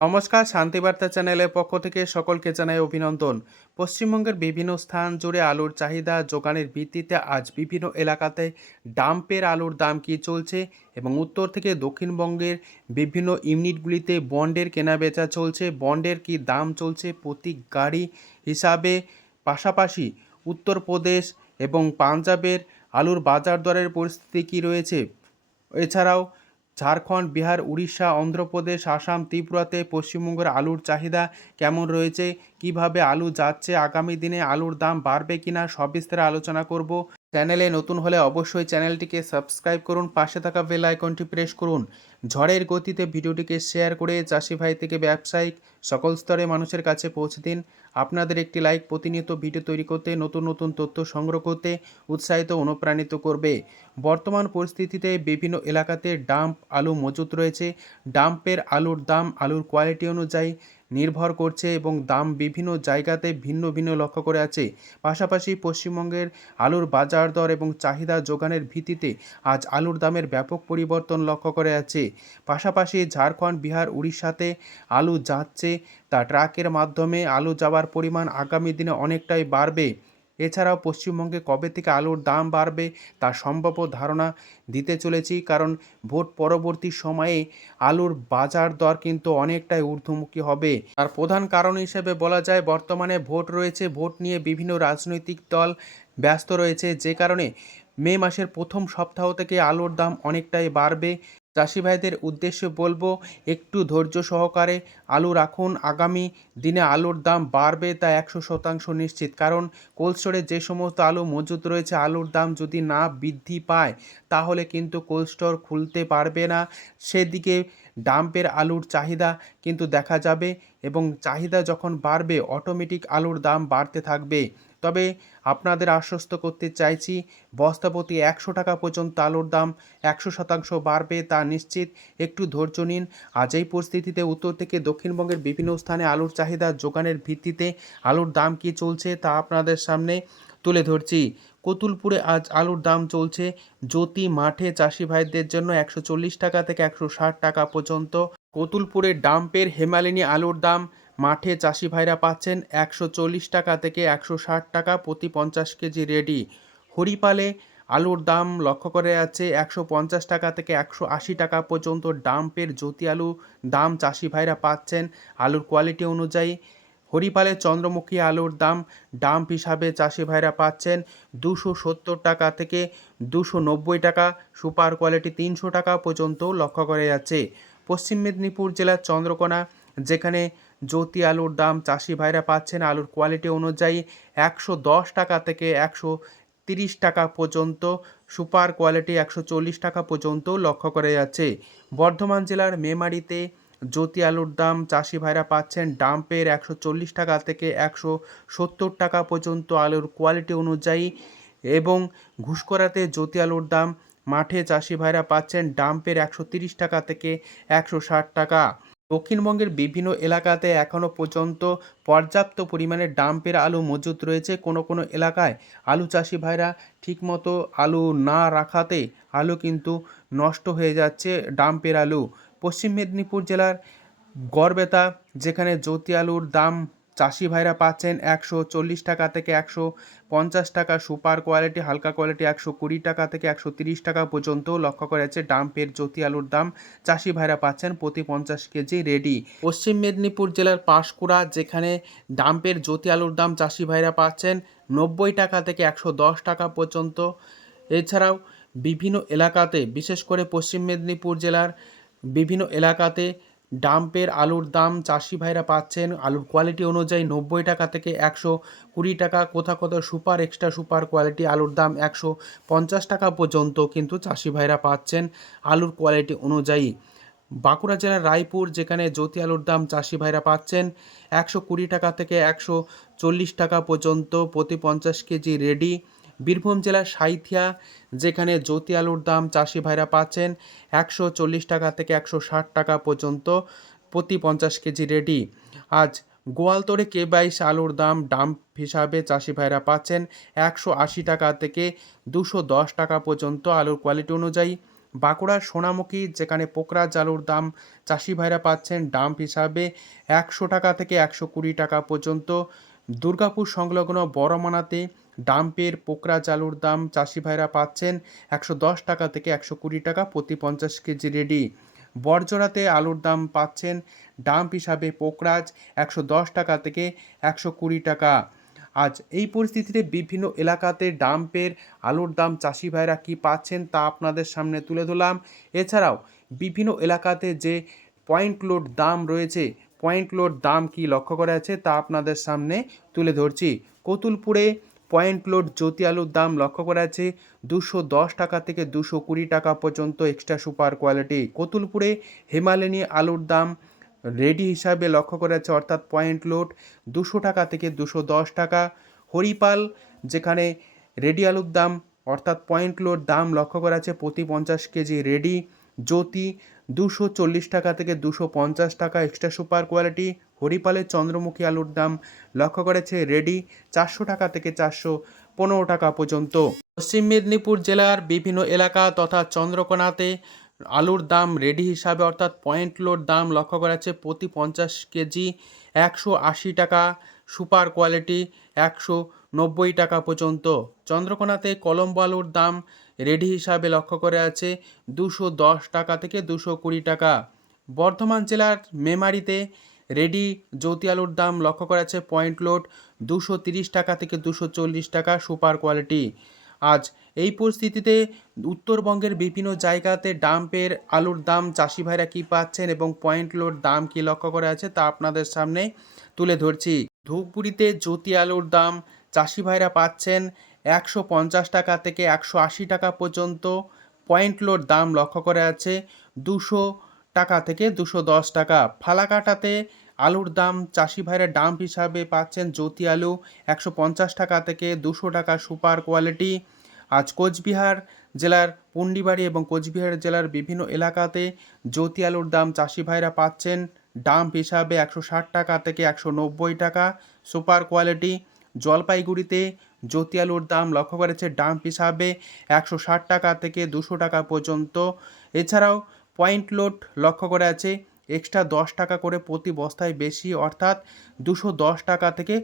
নমস্কার, শান্তিবার্তা চ্যানেলের পক্ষ থেকে সকলকে জানাই অভিনন্দন। পশ্চিমবঙ্গের বিভিন্ন স্থান জুড়ে আলুর চাহিদা যোগানের ভিত্তিতে আজ বিভিন্ন এলাকাতে ডাম্পের আলুর দাম কী চলছে এবং উত্তর থেকে দক্ষিণবঙ্গের বিভিন্ন ইউনিটগুলিতে বন্ডের কেনাবেচা চলছে, বন্ডের কী দাম চলছে প্রতি গাড়ি হিসাবে। পাশাপাশি উত্তরপ্রদেশ এবং পাঞ্জাবের আলুর বাজার দরের পরিস্থিতি কী রয়েছে, এছাড়াও ঝাড়খণ্ড, বিহার, উড়িষ্যা, অন্ধ্রপ্রদেশ, আসাম, ত্রিপুরাতে পশ্চিমবঙ্গের আলুর চাহিদা কেমন রয়েছে, কিভাবে আলু যাচ্ছে, আগামী দিনে আলুর দাম বাড়বে কিনা সব বিস্তারে আলোচনা করব। চ্যানেলে নতুন হলে অবশ্যই চ্যানেলটিকে সাবস্ক্রাইব করুন, পাশে থাকা বেল আইকনটি প্রেস করুন। ঝড়ের গতিতে ভিডিওটিকে শেয়ার করে চাষি ভাই থেকে ব্যবসায়িক সকল স্তরে মানুষের কাছে পৌঁছে দিন। আপনাদের একটি লাইক প্রতিনিয়ত ভিডিও তৈরি করতে, নতুন নতুন তথ্য সংগ্রহ করতে উৎসাহিত অনুপ্রাণিত করবে। বর্তমান পরিস্থিতিতে বিভিন্ন এলাকাতে ডাম্প আলু মজুত রয়েছে। ডাম্পের আলুর দাম আলুর কোয়ালিটি অনুযায়ী নির্ভর করছে এবং দাম বিভিন্ন জায়গাতে ভিন্ন ভিন্ন লক্ষ্য করে আছে। পাশাপাশি পশ্চিমবঙ্গের আলুর বাজার দর এবং চাহিদা যোগানের ভিত্তিতে আজ আলুর দামের ব্যাপক পরিবর্তন লক্ষ্য করে আছে। পাশাপাশি ঝাড়খণ্ড, বিহার, উড়িষ্যাতে আলু যাচ্ছে, তা ট্রাকের মাধ্যমে আলু যাওয়ার পরিমাণ আগামী দিনে অনেকটাই বাড়বে। এছাড়াও পশ্চিমবঙ্গে কবে থেকে আলুর দাম বাড়বে তার সম্ভাব্য ধারণা দিতে চলেছি, কারণ ভোট পরবর্তী সময়ে আলুর বাজার দর কিন্তু অনেকটাই ঊর্ধ্বমুখী হবে। তার প্রধান কারণ হিসেবে বলা যায় বর্তমানে ভোট রয়েছে, ভোট নিয়ে বিভিন্ন রাজনৈতিক দল ব্যস্ত রয়েছে, যে কারণে মে মাসের প্রথম সপ্তাহ থেকে আলুর দাম অনেকটাই বাড়বে। চাষি ভাইদের উদ্দেশ্যে বলবো, একটু ধৈর্য সহকারে আলু রাখুন। আগামী দিনে আলুর দাম বাড়বে তা 100% নিশ্চিত, কারণ কোল্ড স্টোরে যে সমস্ত আলু মজুত রয়েছে, আলুর দাম যদি না বৃদ্ধি পায় তাহলে কিন্তু কোল্ড স্টোর খুলতে পারবে না। সেদিকে ডাম্পের আলুর চাহিদা কিন্তু দেখা যাবে এবং চাহিদা যখন বাড়বে অটোমেটিক আলুর দাম বাড়তে থাকবে। তবে আপনাদের আশ্বস্ত করতে চাইছি, বস্তাপ্রতি 100 টাকা পর্যন্ত আলুর দাম 100% বাড়বে তা নিশ্চিত। একটু ধৈর্য নিন। আজ এই পরিস্থিতিতে উত্তর থেকে দক্ষিণবঙ্গের বিভিন্ন স্থানে আলুর চাহিদা যোগানের ভিত্তিতে আলুর দাম কী চলছে তা আপনাদের সামনে তুলে ধরছি। কতুলপুরে আজ আলুর দাম চলছে জ্যোতি মাঠে চাষি ভাইদের জন্য 140 টাকা থেকে 160 টাকা পর্যন্ত। কতুলপুরের ডাম্পের হেমালিনী আলুর দাম মাঠে চাষি ভাইরা পাচ্ছেন 140 টাকা থেকে 160 টাকা প্রতি 50 কেজি রেডি। হরিপালে আলুর দাম লক্ষ্য করে যাচ্ছে 150 টাকা থেকে 180 টাকা পর্যন্ত। ডাম্পের জ্যোতি আলু দাম চাষি ভাইরা পাচ্ছেন আলুর কোয়ালিটি অনুযায়ী। হরিপালে চন্দ্রমুখী আলুর দাম ডাম্প হিসাবে চাষি ভাইরা পাচ্ছেন 270 টাকা থেকে 290 টাকা, সুপার কোয়ালিটি 300 টাকা পর্যন্ত লক্ষ্য করে যাচ্ছে। পশ্চিম মেদিনীপুর জেলার চন্দ্রকোনা, যেখানে জ্যোতি আলুর দাম চাষি ভাইরা পাচ্ছেন আলুর কোয়ালিটি অনুযায়ী 110 টাকা থেকে 130 টাকা পর্যন্ত, সুপার কোয়ালিটি 140 টাকা পর্যন্ত লক্ষ্য করে যাচ্ছে। বর্ধমান জেলার মেমারিতে জ্যোতি আলুর দাম চাষি ভাইরা পাচ্ছেন ডাম্পের 140 টাকা থেকে 170 টাকা পর্যন্ত আলুর কোয়ালিটি অনুযায়ী, এবং ঘুষকরাতে জ্যোতি আলুর দাম মাঠে চাষি ভাইরা পাচ্ছেন ডাম্পের 130 টাকা থেকে 160 টাকা। দক্ষিণবঙ্গের বিভিন্ন এলাকাতে এখনও পর্যন্ত পর্যাপ্ত পরিমাণে ডাম্পের আলু মজুত রয়েছে। কোনো কোনো এলাকায় আলু চাষি ভাইরা ঠিকমতো আলু না রাখাতে আলু কিন্তু নষ্ট হয়ে যাচ্ছে ডাম্পের আলু। পশ্চিম মেদিনীপুর জেলার গড়বেতা, যেখানে জ্যোতি আলুর দাম চাষি ভাইরা পাচ্ছেন 140 টাকা থেকে 150 টাকা, সুপার কোয়ালিটি হালকা কোয়ালিটি 120 টাকা থেকে 130 টাকা পর্যন্ত লক্ষ্য করেছে। ডাম্পের জ্যোতি আলুর দাম চাষি ভাইরা পাচ্ছেন প্রতি 50 কেজি রেডি। পশ্চিম মেদিনীপুর জেলার পাঁশকুড়া, যেখানে ডাম্পের জ্যোতি আলুর দাম চাষি ভাইরা পাচ্ছেন 90 টাকা থেকে 110 টাকা পর্যন্ত। এছাড়াও বিভিন্ন এলাকাতে, বিশেষ করে পশ্চিম মেদিনীপুর জেলার বিভিন্ন এলাকাতে ডাম্পের আলুর দাম চাষি ভাইরা পাচ্ছেন আলুর কোয়ালিটি অনুযায়ী 90 টাকা থেকে 120 টাকা। কোথাও কোথাও সুপার এক্সট্রা সুপার কোয়ালিটি আলুর দাম 150 টাকা পর্যন্ত কিন্তু চাষি ভাইরা পাচ্ছেন আলুর কোয়ালিটি অনুযায়ী। বাঁকুড়া জেলার রায়পুর, যেখানে জ্যোতি আলুর দাম চাষি ভাইরা পাচ্ছেন 120 টাকা থেকে 140 টাকা পর্যন্ত প্রতি 50 কেজি রেডি। বীরভূম জেলার সাঁইথিয়া, যেখানে জ্যোতি আলুর দাম চাষি ভাইরা পাচ্ছেন 140 টাকা থেকে 160 টাকা পর্যন্ত প্রতি 50 কেজি রেডি। আজ গোয়ালতোড়ে K22 আলুর দাম ডাম্প হিসাবে চাষি ভাইরা পাচ্ছেন 180 টাকা থেকে 210 টাকা পর্যন্ত আলুর কোয়ালিটি অনুযায়ী। বাঁকুড়ার সোনামুখী, যেখানে পোকরাজ আলুর দাম চাষি ভাইরা পাচ্ছেন ডাম্প হিসাবে 100 টাকা থেকে 120 টাকা পর্যন্ত। দুর্গাপুর সংলগ্ন বড়মানাতে ডাম্পের পোকরাজ আলুর দাম চাষি ভাইরা পাচ্ছেন 110 টাকা থেকে 120 টাকা প্রতি 50 কেজি রেডি। বড়জোড়াতে আলুর দাম পাচ্ছেন ডাম্প হিসাবে পোকরাজ 110 টাকা থেকে 120 টাকা। আজ এই পরিস্থিতিতে বিভিন্ন এলাকাতে ডাম্পের আলুর দাম চাষি ভাইরা কী পাচ্ছেন তা আপনাদের সামনে তুলে ধরলাম। এছাড়াও বিভিন্ন এলাকাতে যে পয়েন্ট লোড দাম রয়েছে, পয়েন্ট লোড দাম কি লক্ষ্য করা আছে তা আপনাদের সামনে তুলে ধরছি। কতুলপুরে পয়েন্ট লোড জ্যোতি আলুর দাম লক্ষ্য করা আছে 210 টাকা থেকে 220 টাকা পর্যন্ত এক্সট্রা সুপার কোয়ালিটি। কতুলপুরে হিমালয়ানি আলুর দাম রেডি হিসাবে লক্ষ্য করা আছে, অর্থাৎ পয়েন্ট লোড 200 টাকা থেকে 210 টাকা। হরিপাল, যেখানে রেডি আলুর দাম অর্থাৎ পয়েন্ট লোড দাম লক্ষ্য করা আছে প্রতি 50 কেজি রেডি। জ্যোতি 240 টাকা থেকে 250 টাকা এক্সট্রা সুপার কোয়ালিটি। হরিপালের চন্দ্রমুখী আলুর দাম লক্ষ্য করেছে রেডি 400 টাকা থেকে 415 টাকা পর্যন্ত। পশ্চিম মেদিনীপুর জেলার বিভিন্ন এলাকা তথা চন্দ্রকোনাতে আলুর দাম রেডি হিসাবে অর্থাৎ পয়েন্ট লোড দাম লক্ষ্য করা যাচ্ছে প্রতি 50 কেজি 180 টাকা, সুপার কোয়ালিটি 190 টাকা পর্যন্ত। চন্দ্রকোনাতে কলম্বো আলুর দাম রেডি হিসাবে লক্ষ্য করে আছে 210 টাকা থেকে 220 টাকা। বর্ধমান জেলার মেমারিতে রেডি জ্যোতি আলুর দাম লক্ষ্য করা আছে পয়েন্ট লোড 230 টাকা থেকে 240 টাকা সুপার কোয়ালিটি। আজ এই পরিস্থিতিতে উত্তরবঙ্গের বিভিন্ন জায়গাতে ডাম্পের আলুর দাম চাষি ভাইরা কী পাচ্ছেন এবং পয়েন্ট লোড দাম কী লক্ষ্য করে আছে তা আপনাদের সামনে তুলে ধরছি। ধূপগুড়িতে জ্যোতি আলুর দাম চাষি ভাইরা পাচ্ছেন 150 টাকা থেকে 180 টাকা পর্যন্ত। পয়েন্ট লোড দাম লক্ষ্য করে আছে 200 টাকা থেকে 210 টাকা। ফালাকাটাতে আলুর দাম চাষি ভাইরা ডাম্প হিসাবে পাচ্ছেন জ্যোতি আলু 150 টাকা থেকে 200 টাকা সুপার কোয়ালিটি। আজ কোচবিহার জেলার পুন্ডিবাড়ি এবং কোচবিহার জেলার বিভিন্ন এলাকাতে জ্যোতি আলুর দাম চাষি ভাইরা পাচ্ছেন ডাম্প হিসাবে 160 টাকা থেকে 190 টাকা সুপার কোয়ালিটি। জলপাইগুড়িতে জ্যোতি আলুর দাম লক্ষ্য করেছে ডাম্প হিসাবে 160 টাকা থেকে 200 টাকা পর্যন্ত। এছাড়াও পয়েন্ট লোড লক্ষ্য করে আছে এক্সট্রা 10 টাকা করে প্রতি বস্তায় বেশি, অর্থাৎ 210 টাকা থেকে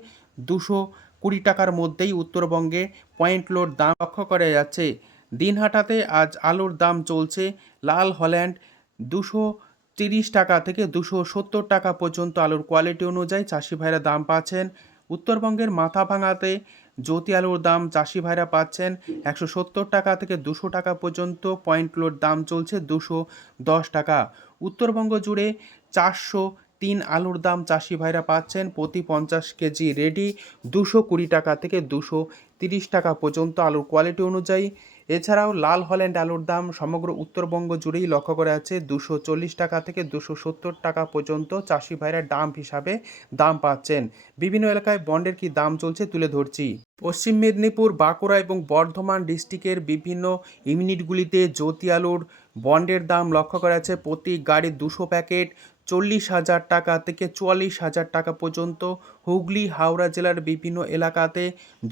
220 টাকার মধ্যেই উত্তরবঙ্গে পয়েন্ট লোড দাম লক্ষ্য করা যাচ্ছে। দিনহাটাতে আজ আলুর দাম চলছে লাল হল্যান্ড 230 টাকা থেকে 270 টাকা পর্যন্ত আলুর কোয়ালিটি অনুযায়ী চাষি ভাইরা দাম পাচ্ছেন। উত্তরবঙ্গের মাথাভাঙাতে জ্যোতি আলুর দাম চাষি ভাইরা পাচ্ছেন 170 টাকা থেকে 200 টাকা পর্যন্ত। পয়েন্ট লোড দাম চলছে 210 টাকা। উত্তরবঙ্গ জুড়ে 403 আলুর দাম চাষি ভাইরা পাচ্ছেন প্রতি 50 কেজি রেডি 220 টাকা থেকে 230 টাকা পর্যন্ত আলুর কোয়ালিটি অনুযায়ী। এছাড়াও লাল হল্যান্ড আলুর দাম সমগ্র উত্তরবঙ্গ জুড়েই লক্ষ্য করা যাচ্ছে 240 টাকা থেকে 270 টাকা পর্যন্ত চাষি ভাইরা ডাম্প হিসাবে দাম পাচ্ছেন। বিভিন্ন এলাকায় বন্ডের কি দাম চলছে তুলে ধরছি। পশ্চিম মেদিনীপুর, বাঁকুড়া এবং বর্ধমান ডিস্ট্রিক্টের বিভিন্ন ইউনিটগুলিতে জ্যোতি আলুর বন্ডের দাম লক্ষ্য করা যাচ্ছে প্রতি গাড়ি 200 প্যাকেট 40,000 টাকা থেকে 44,000 টাকা পর্যন্ত। হুগলি, হাওড়া জেলার বিভিন্ন এলাকাতে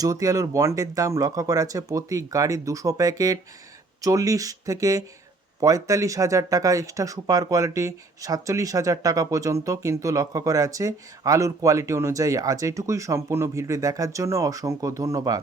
জ্যোতি আলুর বন্ডের দাম লক্ষ্য করা যাচ্ছে প্রতি গাড়ি 200 প্যাকেট 40 থেকে 45,000 টাকা এক্সট্রা সুপার কোয়ালিটি 47,000 টাকা পর্যন্ত কিন্তু লক্ষ্য করা আছে আলুর কোয়ালিটি অনুযায়ী। আজ এইটুকুই। সম্পূর্ণ ভিডিও দেখার জন্য অসংখ্য ধন্যবাদ।